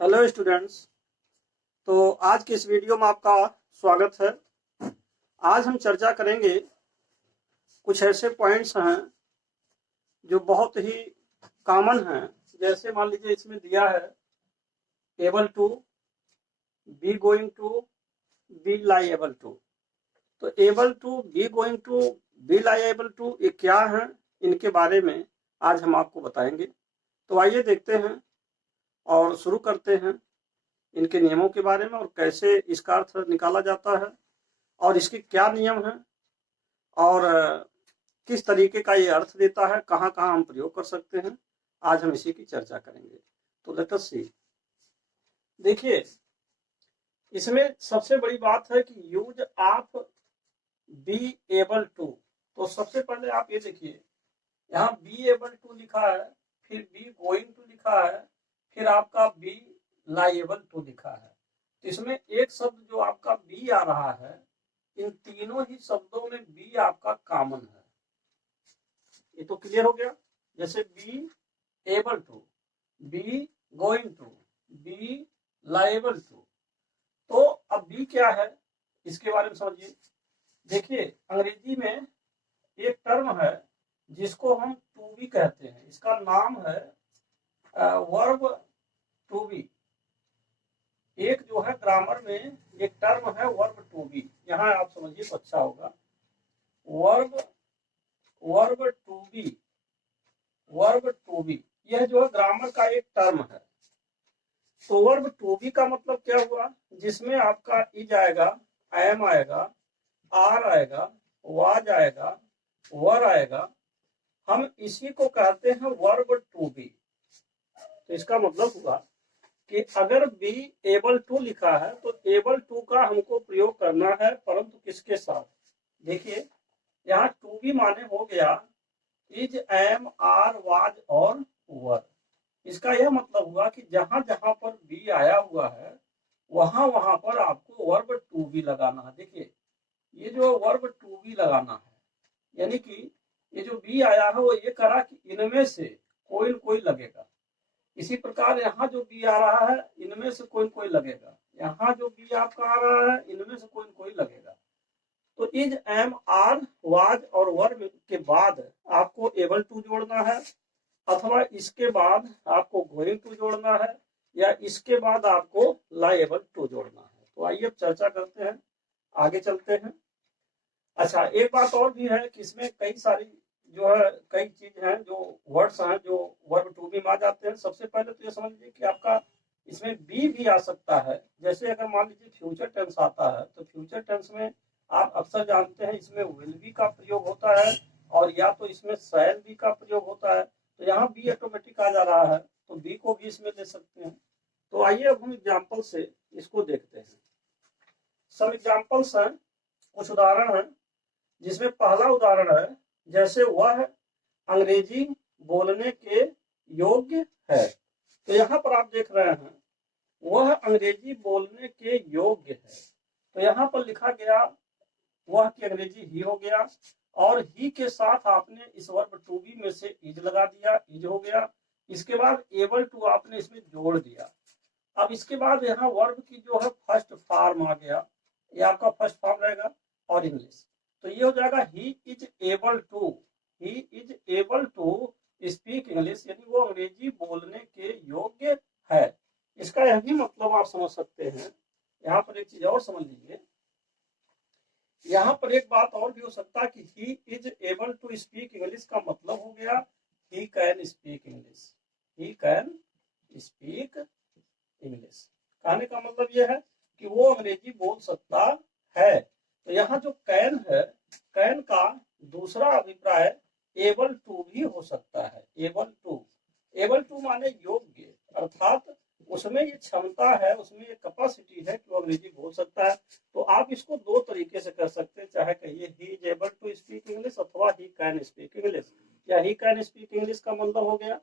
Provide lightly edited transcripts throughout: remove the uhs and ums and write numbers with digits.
Hello students. तो आज के इस वीडियो में आपका स्वागत है। आज हम चर्चा करेंगे कुछ ऐसे पॉइंट्स हैं जो बहुत ही कॉमन हैं। जैसे मान लीजिए इसमें दिया है able to, be going to, be liable to. तो able to, be going to, be liable to ये क्या है, इनके बारे में आज हम आपको बताएंगे। तो आइए देखते हैं और शुरू करते हैं इनके नियमों के बारे में और कैसे इसका अर्थ निकाला जाता है और इसके क्या नियम हैं और किस तरीके का ये अर्थ देता है, कहाँ कहाँ हम प्रयोग कर सकते हैं। आज हम इसी की चर्चा करेंगे। तो लेट अस सी। देखिए, इसमें सबसे बड़ी बात है कि use of be able to. तो सबसे पहले आप ये देखिए, यहाँ बी एबल टू लिखा है, फिर बी गोइंग टू लिखा है, फिर आपका बी लाइएबल टू लिखा है। तो इसमें एक शब्द जो आपका बी आ रहा है, इन तीनों ही शब्दों में बी आपका कॉमन है। ये तो क्लियर हो गया। जैसे be able to, be going to, be liable to. तो अब बी क्या है इसके बारे में समझिए। देखिए, अंग्रेजी में एक टर्म है जिसको हम टू बी कहते हैं। इसका नाम है वर्ब टू बी। एक जो है ग्रामर में एक टर्म है वर्ब टू बी। यहाँ आप समझिए तो अच्छा होगा। Verb verb to be, verb to be, यह जो है ग्रामर का एक टर्म है। तो वर्ब टू बी का मतलब क्या हुआ, जिसमें आपका इज आएगा, एम आएगा, आर आएगा, वाज आएगा, वर आएगा। हम इसी को कहते हैं वर्ब टू बी। तो इसका मतलब हुआ कि अगर बी एबल टू लिखा है तो एबल टू का हमको प्रयोग करना है, परंतु किसके साथ। देखिए, यहाँ टू बी माने हो गया इज, एम, आर, वाज और वर। इसका यह मतलब हुआ कि जहां जहां पर बी आया हुआ है वहां वहां पर आपको वर्ब टू बी लगाना है। देखिए, ये जो वर्ब टू बी लगाना है, यानी कि ये जो बी आया है वो ये करा कि इनमें से कोई न कोई लगेगा। इसी प्रकार यहाँ जो बी आ रहा है इनमें से कोई न कोई लगेगा। यहाँ जो बी आपका आ रहा है इनमें से कोई न कोई लगेगा। तो इज, एम, आर, वाज और वर के बाद आपको एबल टू जोड़ना है, अथवा इसके बाद आपको गोइंग टू जोड़ना है, या इसके बाद आपको लाइएबल टू जोड़ना है। तो आइए अब चर्चा करते हैं, आगे चलते हैं। अच्छा, एक बात और भी है कि इसमें कई सारी जो है कई चीज हैं, जो वर्ड्स हैं जो वर्ब टू बी में आ जाते हैं। सबसे पहले तो ये समझ लीजिए कि आपका इसमें बी भी आ सकता है। जैसे अगर मान लीजिए फ्यूचर टेंस आता है तो फ्यूचर टेंस में आप अक्सर जानते हैं इसमें विल बी का प्रयोग होता है, और या तो इसमें शैल बी का प्रयोग होता है। तो यहाँ बी ऑटोमेटिक आ जा रहा है, तो बी को भी इसमें ले सकते हैं। तो आइए अब हम एग्जाम्पल से इसको देखते हैं। सब एग्जाम्पल्स हैं, कुछ उदाहरण हैं, जिसमें पहला उदाहरण है, जैसे वह अंग्रेजी बोलने के योग्य है। तो यहाँ पर आप देख रहे हैं वह अंग्रेजी बोलने के योग्य है। तो यहाँ पर लिखा गया वह की अंग्रेजी ही हो गया, और ही के साथ आपने इस वर्ब टू बी में से इज लगा दिया, इज हो गया। इसके बाद एबल टू आपने इसमें जोड़ दिया। अब इसके बाद यहाँ वर्ब की जो है फर्स्ट फॉर्म आ गया, ये आपका फर्स्ट फॉर्म रहेगा, और इंग्लिश। तो ये हो जाएगा he is able to, he is able to speak English, यानी वो अंग्रेजी बोलने के योग्य है। इसका यह भी मतलब आप समझ सकते हैं। यहाँ पर एक चीज और समझ लीजिए, यहाँ पर एक बात और भी हो सकता है कि he is able to speak English का मतलब हो गया he can speak English, he can speak English. कहने का मतलब यह है कि वो अंग्रेजी बोल सकता है। तो यहाँ जो कैन है, कैन का दूसरा अभिप्राय एबल टू भी हो सकता है। एबल टू, एबल टू माने योग्य, अर्थात उसमें ये क्षमता है, उसमें ये कैपेसिटी है कि वो अंग्रेजी बोल सकता है। तो आप इसको दो तरीके से कर सकते हैं, चाहे कहिए he is able to speak English अथवा ही कैन स्पीक इंग्लिश। या ही कैन स्पीक इंग्लिश का मतलब हो गया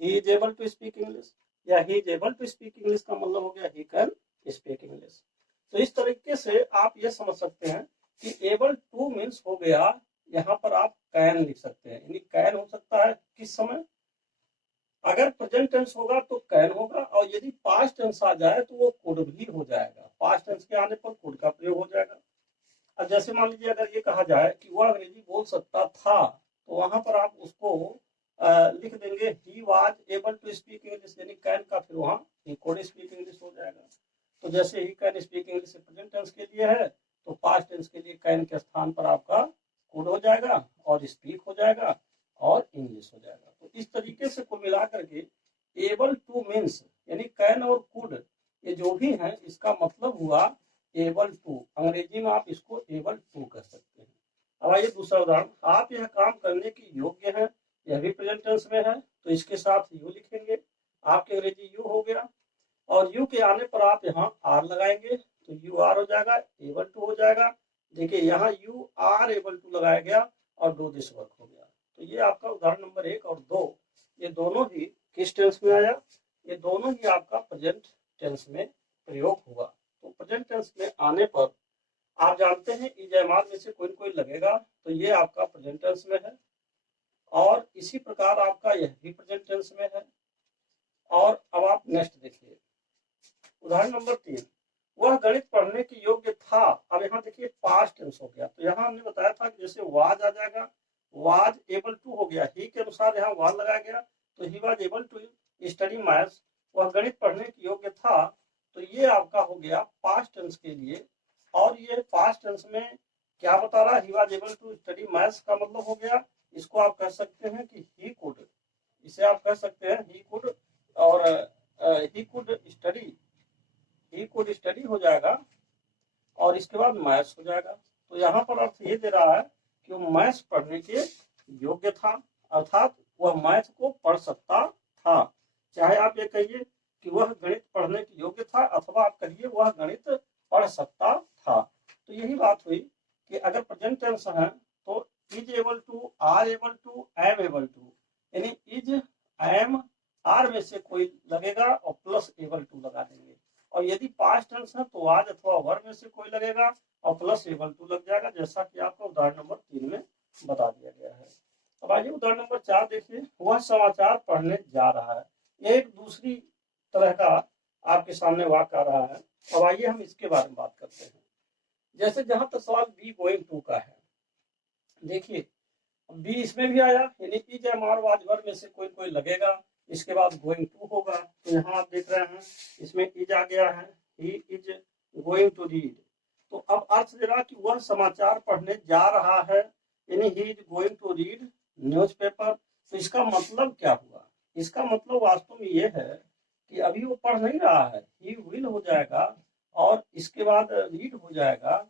he is able to speak English, या he is able to speak English का मतलब हो गया ही कैन स्पीक इंग्लिश। तो इस तरीके से आप ये समझ सकते हैं कि एबल टू मीन्स हो गया, यहाँ पर आप कैन लिख सकते हैं, यानी कैन हो सकता है किस समय, अगर प्रेजेंट टेंस होगा तो कैन होगा, और यदि पास्ट टेंस आ जाए तो वो कुड भी हो जाएगा। पास्ट टेंस के आने पर कुड का प्रयोग हो जाएगा। अब जैसे मान लीजिए अगर ये कहा जाए कि वह अंग्रेजी बोल सकता था, तो वहां पर आप उसको लिख देंगे he was able to speak English, यानी कैन का फिर वहां ही कुड स्पीक इंग्लिश हो जाएगा। तो जैसे he can speak English present tense के लिए है, तो पास्ट टेंस के लिए कैन के स्थान पर आपका कुड हो जाएगा और स्पीक हो जाएगा और इंग्लिश हो जाएगा। तो इस तरीके से कुल मिला करके एबल टू मीन्स यानी कैन और कुड ये जो भी है इसका मतलब हुआ एबल टू। अंग्रेजी में आप इसको एबल टू कर सकते हैं। अब आइए दूसरा उदाहरण, आप यह काम करने के योग्य हैं, यह भी प्रेजेंट टेंस में है, तो इसके साथ यू लिखेंगे। आपके अंग्रेजी यू हो गया, और यू के आने पर आप यहाँ आर लगाएंगे, तो यू आर हो जाएगा, एबल टू हो जाएगा। देखिए यहाँ यू आर एबल टू लगाया गया और डू दिस वर्क हो गया। तो ये आपका उदाहरण नंबर 1 और 2, ये दोनों ही किस टेंस में आया? ये दोनों ही आपका प्रेजेंट टेंस में प्रयोग हुआ। तो प्रेजेंट टेंस में आने पर आप जानते हैं इजयमाल में से कोई कोई लगेगा, तो ये आपका प्रेजेंट टेंस में है। और इसी प्रकार आपका यह भी प्रेजेंट टेंस में है। और अब आप नेक्स्ट देखिए उदाहरण नंबर 3, वह गणित पढ़ने के योग्य था। अब यहाँ देखिए पास्ट टेंस हो गया, तो यहाँ हमने बताया था कि जैसे वाज आ जाएगा, वाज एबल टू हो गया, ही के अनुसार यहाँ वाज लगाया गया, तो he was able to study maths, वह गणित पढ़ने के योग्य था। तो ये आपका हो गया पास्ट टेंस के लिए। और ये पास्ट टेंस में क्या बता रहा है? He was able to study maths का मतलब हो गया, इसको आप कह सकते हैं कि ही कुड, इसे आप कह सकते हैं ही कुड, और he could study, he could study हो जाएगा और इसके बाद मैथ्स हो जाएगा। तो यहाँ पर अर्थ ये दे रहा है कि वो मैथ्स पढ़ने के योग्य था, अर्थात वह मैथ को पढ़ सकता था। चाहे आप ये कहिए कि वह गणित पढ़ने के योग्य था, अथवा आप कहिए वह गणित पढ़ सकता था। तो यही बात हुई कि अगर प्रेजेंट टेंस है तो is able to, are able to, am able to, यानी इज, एम, आर में से कोई लगेगा और प्लस एबल टू लगा देंगे। और यदि पास्ट टेंस है तो वाज अथवा वर में से कोई लगेगा और प्लस एबल टू लग जाएगा, जैसा कि आपको उदाहरण नंबर 3 में बता दिया गया है। अब आइए उदाहरण नंबर 4 देखिए, वह समाचार पढ़ने जा रहा है। एक दूसरी तरह का आपके सामने वाक्य आ रहा है। अब आइए हम इसके बारे में बात करते हैं। जैसे जहां तक सवाल बी गोइंग टू का है, देखिए बी इसमें भी आया, यानी is am are was were में से कोई कोई लगेगा, इसके बाद गोइंग टू होगा। तो यहाँ आप देख रहे हैं इसमें इज आ गया है, he is going to read. तो अब अर्थ दे रहा कि वह समाचार पढ़ने जा रहा है, यानी he is going to read newspaper. तो इसका मतलब क्या हुआ? इसका मतलब वास्तव में ये है कि अभी वो पढ़ नहीं रहा है, ही विल हो जाएगा और इसके बाद रीड हो जाएगा,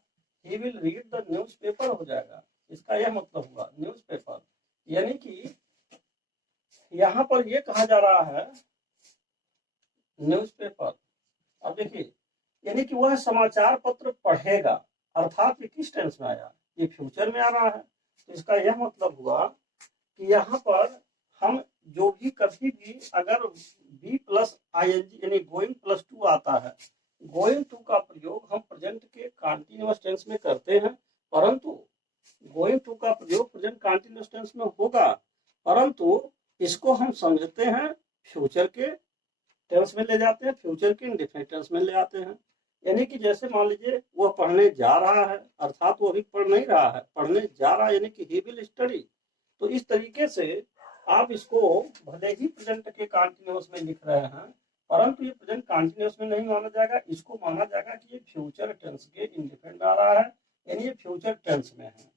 he will read the newspaper हो जाएगा। इसका यह मतलब हुआ न्यूज़पेपर, यानी कि यहाँ पर यह कहा जा रहा है न्यूज़पेपर। अब देखिए यानी कि वह समाचार पत्र पढ़ेगा, अर्थात ये किस टेंस में आया? ये फ्यूचर में आ रहा है। तो इसका यह मतलब हुआ कि यहाँ पर हम जो भी कभी भी अगर be plus I N G यानी गोइंग प्लस टू आता है, गोइंग टू का प्रयोग हम प्रेजेंट के कंटीन्यूअस टेंस में करते हैं, परंतु गोइंग टू का प्रयोग प्रेजेंट कंटीन्यूअस टेंस में होगा, परंतु इसको हम समझते हैं फ्यूचर के टेंस में ले जाते हैं, फ्यूचर के इंडेफिनिट टेंस में ले आते हैं। यानी कि जैसे मान लीजिए वह पढ़ने जा रहा है, अर्थात वो अभी पढ़ नहीं रहा है, पढ़ने जा रहा है, यानी कि ही विल स्टडी। तो इस तरीके से आप इसको भले ही प्रेजेंट के कंटीन्यूअस में लिख रहे हैं, परंतु ये प्रेजेंट कंटीन्यूअस में नहीं माना जाएगा, इसको माना जाएगा कि ये फ्यूचर टेंस के इंडेफिनिट में आ रहा है, यानी ये फ्यूचर टेंस में है।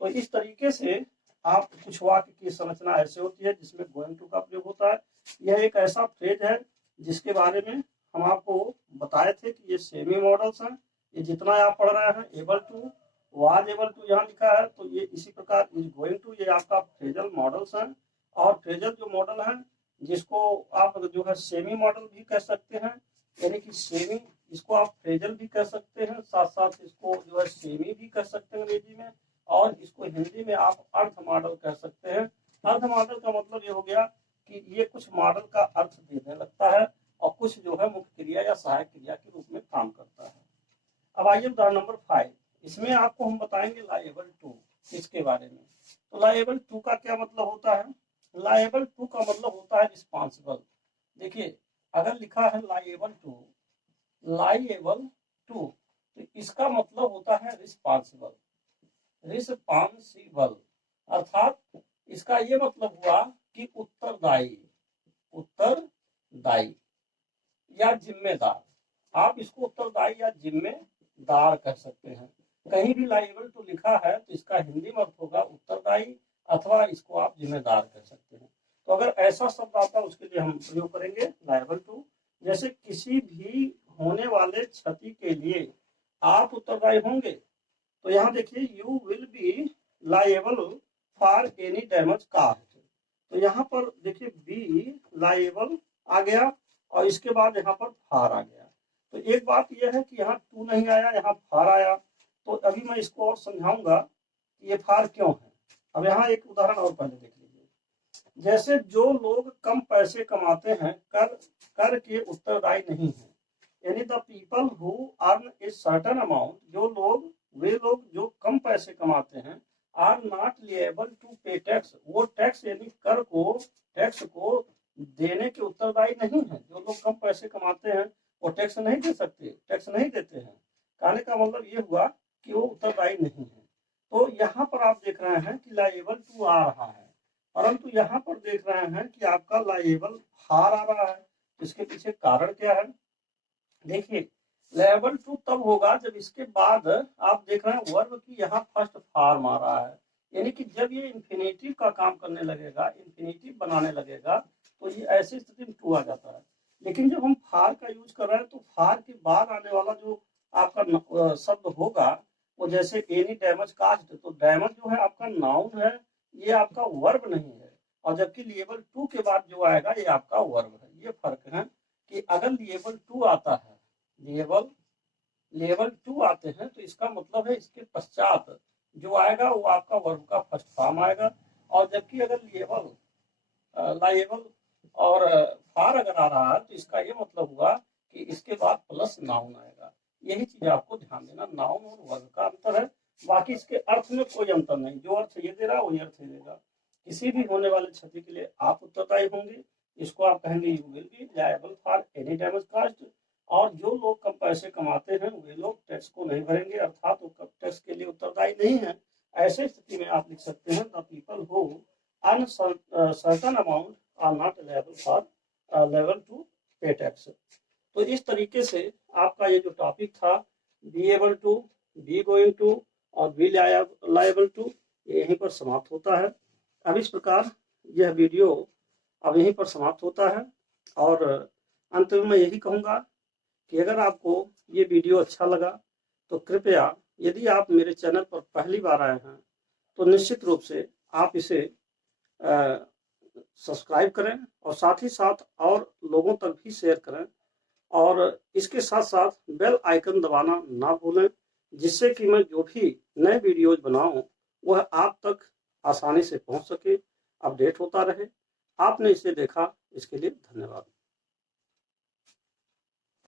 तो इस तरीके से आप कुछ वाक्य की संरचना ऐसे होती है जिसमें गोइंग टू का प्रयोग होता है। यह एक ऐसा फ्रेज है जिसके बारे में हम आपको बताए थे कि ये सेमी मॉडल्स हैं। ये जितना आप पढ़ रहे हैं able to, was able to यहाँ लिखा है, तो ये इसी प्रकार इज गोइंग टू, ये आपका फ्रेजल मॉडल्स हैं। और फ्रेजल जो मॉडल है जिसको आप जो है सेमी मॉडल भी कह सकते हैं, यानी कि सेमी, इसको आप फ्रेजल भी कह सकते हैं, साथ साथ इसको जो है सेमी भी कह सकते हैं अंग्रेजी में, और इसको हिंदी में आप अर्थ मॉडल कह सकते हैं। अर्थ मॉडल का मतलब ये हो गया कि ये कुछ मॉडल का अर्थ देने लगता है और कुछ जो है मुख्य क्रिया या सहायक क्रिया के रूप में काम करता है। अब आइए उदाहरण नंबर 5, इसमें आपको हम बताएंगे लायबल टू, इसके बारे में। तो लायबल टू का क्या मतलब होता है? लायबल टू का मतलब होता है रिस्पॉन्सिबल। देखिए अगर लिखा है लायबल टू तो इसका मतलब होता है रिस्पॉन्सिबल। रिस्पॉन्सिबल अर्थात इसका ये मतलब हुआ कि उत्तरदायी, उत्तरदायी या जिम्मेदार। आप इसको उत्तरदायी या जिम्मेदार कह सकते हैं। कहीं भी लायबल टू लिखा है तो इसका हिंदी में अर्थ होगा उत्तरदायी अथवा इसको आप जिम्मेदार कह सकते हैं। तो अगर ऐसा शब्द आता है उसके लिए हम प्रयोग करेंगे लायबल टू। जैसे किसी भी होने वाले क्षति के लिए आप उत्तरदायी होंगे, तो यहाँ देखिए you will be liable for any damage cost. तो यहाँ पर देखिए बी लायबल आ गया और इसके बाद यहाँ पर फार आ गया। तो एक बात यह है कि यहाँ टू नहीं आया, यहाँ फार आया। तो अभी मैं इसको और समझाऊंगा कि ये फार क्यों है। अब यहाँ एक उदाहरण और पहले देख लीजिए। जैसे जो लोग कम पैसे कमाते हैं कर के उत्तरदायी नहीं है, यानी the people who earn a certain amount, वे लोग जो कम पैसे कमाते हैं, are not liable to pay tax, वो टैक्स यानी टैक्स को देने के उत्तरदायी नहीं है। जो लोग कम पैसे कमाते हैं वो टैक्स नहीं दे सकते, टैक्स नहीं देते हैं। कहने का मतलब ये हुआ कि वो उत्तरदायी नहीं है। तो यहाँ पर आप देख रहे हैं कि लायबल टू आ रहा है, परंतु यहाँ पर देख रहे हैं कि आपका लायबल फार आ रहा है। इसके पीछे कारण क्या है? देखिए लायबल टू तब होगा जब इसके बाद आप देख रहे हैं वर्ब की यहाँ फर्स्ट फार्म आ रहा है, यानी कि जब ये इंफिनिटिव का काम करने लगेगा, इंफिनिटिव बनाने लगेगा, तो ये ऐसी स्थिति में टू आ जाता है। लेकिन जब हम फार का यूज कर रहे हैं तो फार के बाद आने वाला जो आपका शब्द होगा वो जैसे एनी डैमेज कास्ट, तो डैमेज जो है आपका नाउन है, ये आपका वर्ब नहीं है। और जबकि लेबल टू के बाद जो आएगा ये आपका वर्ब है। ये फर्क है कि अगर लेबल टू आता है, लेवल टू आते हैं तो इसका मतलब है इसके पश्चात जो आएगा वो आपका वर्ब का फर्स्ट फॉर्म आएगा। और जबकि अगर लायबल और फार अगर आ रहा है तो इसका ये मतलब हुआ कि इसके बाद प्लस नाउन आएगा। यही चीज आपको ध्यान देना, नाउन और वर्ब का अंतर है, बाकी इसके अर्थ में कोई अंतर नहीं। जो अर्थ ये दे रहा है वही अर्थ ये देगा। किसी भी होने वाले क्षति के लिए आप उत्तरदायी होंगे, इसको आप कहेंगे you will be liable for any damage cost. और जो लोग कम पैसे कमाते हैं वे लोग टैक्स को नहीं भरेंगे, अर्थात वो टैक्स के लिए उत्तरदायी नहीं है। ऐसे स्थिति में आप लिख सकते हैं the people who earn certain amount are not liable to pay tax. तो इस तरीके से आपका ये जो टॉपिक था be able to, be going to और बी लायबल टू, यहीं पर समाप्त होता है। अब इस प्रकार यह वीडियो अब यहीं पर समाप्त होता है। और अंत में मैं यही कहूँगा कि अगर आपको ये वीडियो अच्छा लगा तो कृपया, यदि आप मेरे चैनल पर पहली बार आए हैं तो निश्चित रूप से आप इसे सब्सक्राइब करें और साथ ही साथ और लोगों तक भी शेयर करें। और इसके साथ साथ बेल आइकन दबाना ना भूलें, जिससे कि मैं जो भी नए वीडियोज बनाऊं वह आप तक आसानी से पहुंच सके, अपडेट होता रहे। आपने इसे देखा, इसके लिए धन्यवाद।